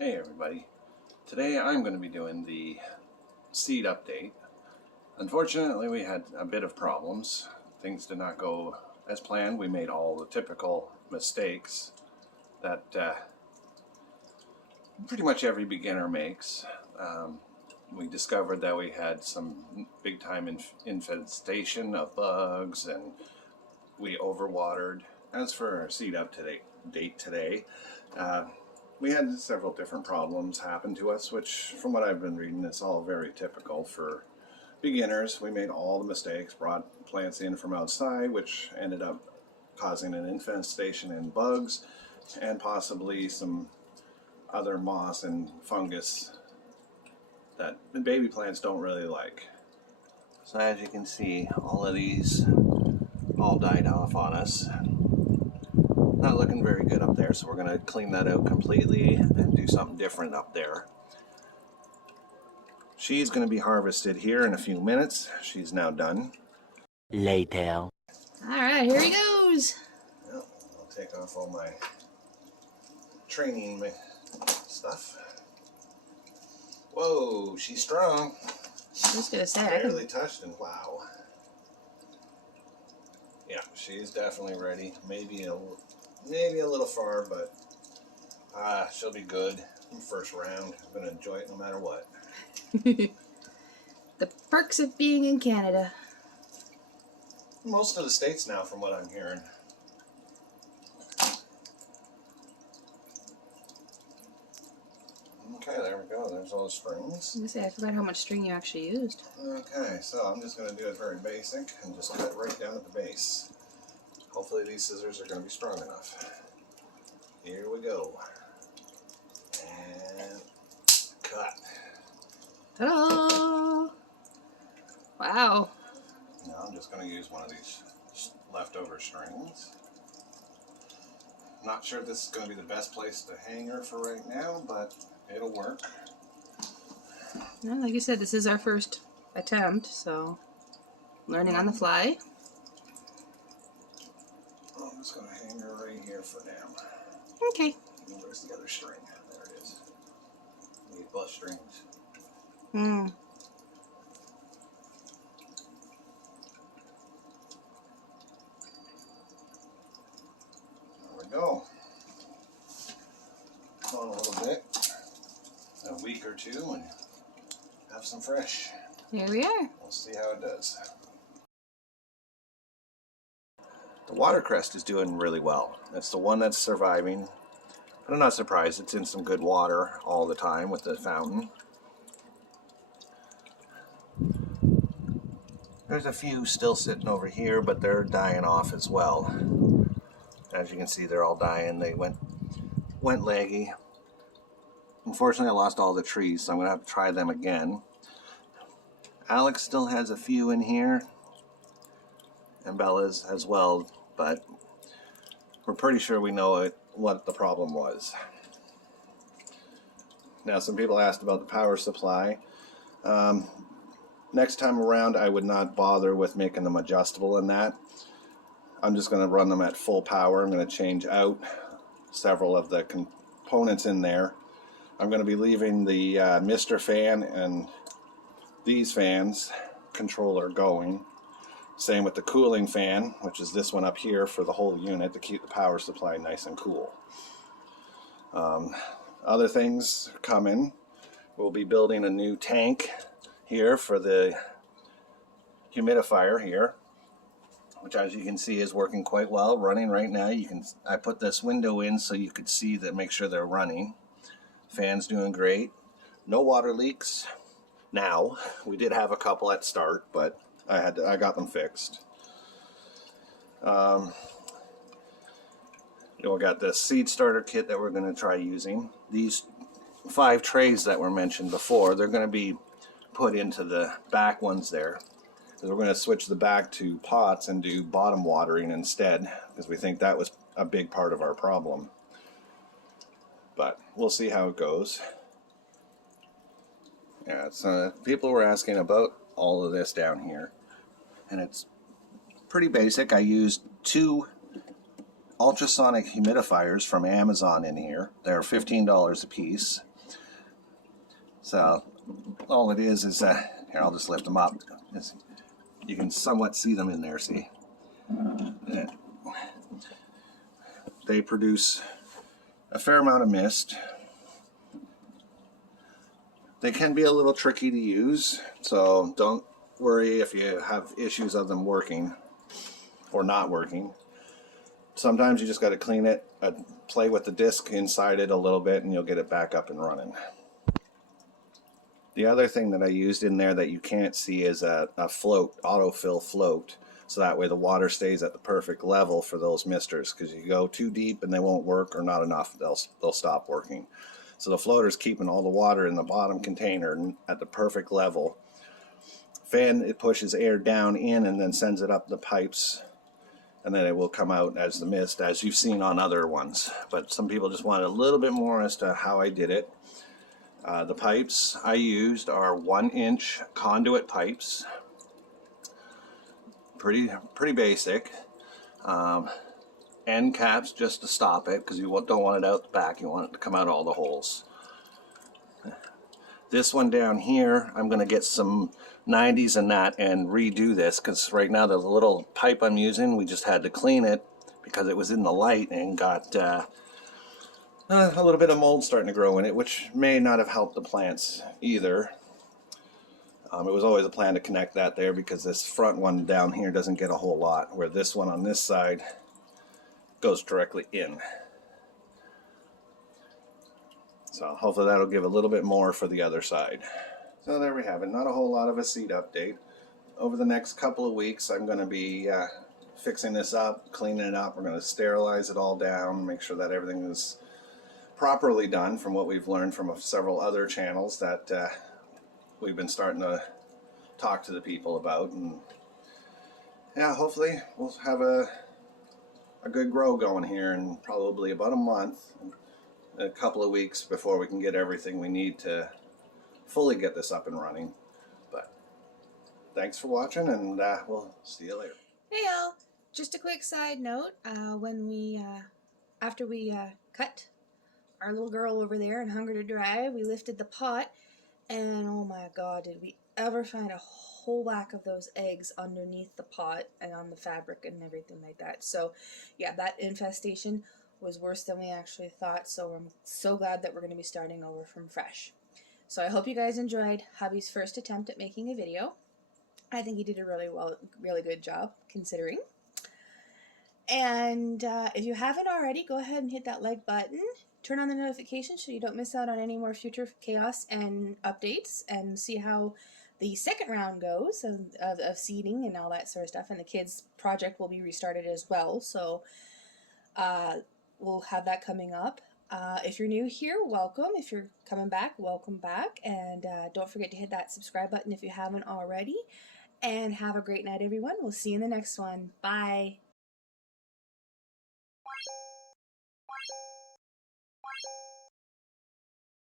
Hey everybody, today I'm going to be doing the seed update. Unfortunately, we had a bit of problems. Things did not go as planned. We made all the typical mistakes that pretty much every beginner makes. We discovered that we had some big time infestation of bugs, and we overwatered. As for our seed update today, we had several different problems happen to us, which from what I've been reading is all very typical for beginners. We made all the mistakes, brought plants in from outside, which ended up causing an infestation in bugs and possibly some other moss and fungus that the baby plants don't really like. So as you can see, all of these all died off on us. Not looking very good up there, so we're going to clean that out completely and do something different up there. She's going to be harvested here in a few minutes. She's now done. Later. Alright, here he goes. Well, I'll take off all my training stuff. Whoa, she's strong. I was gonna say, I Barely touched, and wow. Yeah, she's definitely ready. Maybe a little far, but she'll be good. First round. I'm going to enjoy it no matter what. can. The perks of being in Canada. Most of the states now, from what I'm hearing. Okay, there we go. There's all the strings. I was gonna say, I forgot how much string you actually used. Okay, so I'm just going to do it very basic and just cut right down at the base. Hopefully these scissors are going to be strong enough. Here we go. And cut. Ta-da! Wow. Now I'm just going to use one of these leftover strings. Not sure if this is going to be the best place to hang her for right now, but it'll work. No, like you said, this is our first attempt, so learning on the fly. I'm just going to hang her right here for now. Okay. Where's the other string? There it is. Need both strings. Hmm. There we go. On a little bit. A week or two and have some fresh. Here we are. We'll see how it does. The watercress is doing really well. That's the one that's surviving. But I'm not surprised. It's in some good water all the time with the fountain. There's a few still sitting over here, but they're dying off as well. As you can see, they're all dying. They went leggy. Unfortunately, I lost all the trees, so I'm going to have to try them again. Alex still has a few in here, and Bella's as well, but we're pretty sure we know what the problem was. Now, some people asked about the power supply. Next time around, I would not bother with making them adjustable in that. I'm just going to run them at full power. I'm going to change out several of the components in there. I'm going to be leaving the mister fan and these fans controller going. Same with the cooling fan, which is this one up here for the whole unit to keep the power supply nice and cool. Other things coming. We'll be building a new tank here for the humidifier here, which as you can see is working quite well, running right now. I put this window in so you could see that, make sure they're running. Fan's doing great. No water leaks. Now, we did have a couple at start, but I got them fixed. We got the seed starter kit that we're going to try using. These 5 trays that were mentioned before, they're going to be put into the back ones there. So we're going to switch the back to pots and do bottom watering instead, because we think that was a big part of our problem. But we'll see how it goes. Yeah, it's, people were asking about all of this down here, and it's pretty basic. I used 2 ultrasonic humidifiers from Amazon in here. They're $15 a piece. So all it is here, I'll just lift them up. You can somewhat see them in there, see? They produce a fair amount of mist. They can be a little tricky to use, so don't worry if you have issues of them working or not working. Sometimes you just got to clean it, play with the disc inside it a little bit, and you'll get it back up and running. The other thing that I used in there that you can't see is a float, autofill float, so that way the water stays at the perfect level for those misters, because you go too deep and they won't work, or not enough, they'll stop working. So the floater's keeping all the water in the bottom container at the perfect level. Fan, it pushes air down in and then sends it up the pipes, and then it will come out as the mist, as you've seen on other ones. But some people just wanted a little bit more as to how I did it. The pipes I used are 1-inch conduit pipes. Pretty basic. End caps just to stop it, because you don't want it out the back. You want it to come out all the holes. This one down here, I'm going to get some 90s and that and redo this, because right now the little pipe I'm using, we just had to clean it because it was in the light and got a little bit of mold starting to grow in it, which may not have helped the plants either. It was always a plan to connect that there, because this front one down here doesn't get a whole lot, where this one on this side goes directly in. So hopefully that'll give a little bit more for the other side. So there we have it. Not a whole lot of a seed update. Over the next couple of weeks I'm going to be fixing this up, cleaning it up. We're going to sterilize it all down, make sure that everything is properly done from what we've learned from several other channels that we've been starting to talk to the people about. And yeah, hopefully we'll have a good grow going here in probably about a month, a couple of weeks before we can get everything we need to fully get this up and running. But thanks for watching, and we'll see you later. Hey y'all! Just a quick side note, after we cut our little girl over there and hung her to dry, we lifted the pot, and oh my god, did we ever find a whole whack of those eggs underneath the pot and on the fabric and everything like that. So yeah, that infestation was worse than we actually thought, so I'm so glad that we're going to be starting over from fresh. So I hope you guys enjoyed Hubby's first attempt at making a video. I think he did a really good job considering. And if you haven't already, go ahead and hit that like button. Turn on the notifications so you don't miss out on any more future chaos and updates, and see how the second round goes of seeding and all that sort of stuff. And the kids project will be restarted as well, so we'll have that coming up. If you're new here, welcome. If you're coming back, welcome back. And don't forget to hit that subscribe button if you haven't already. And have a great night, everyone. We'll see you in the next one. Bye.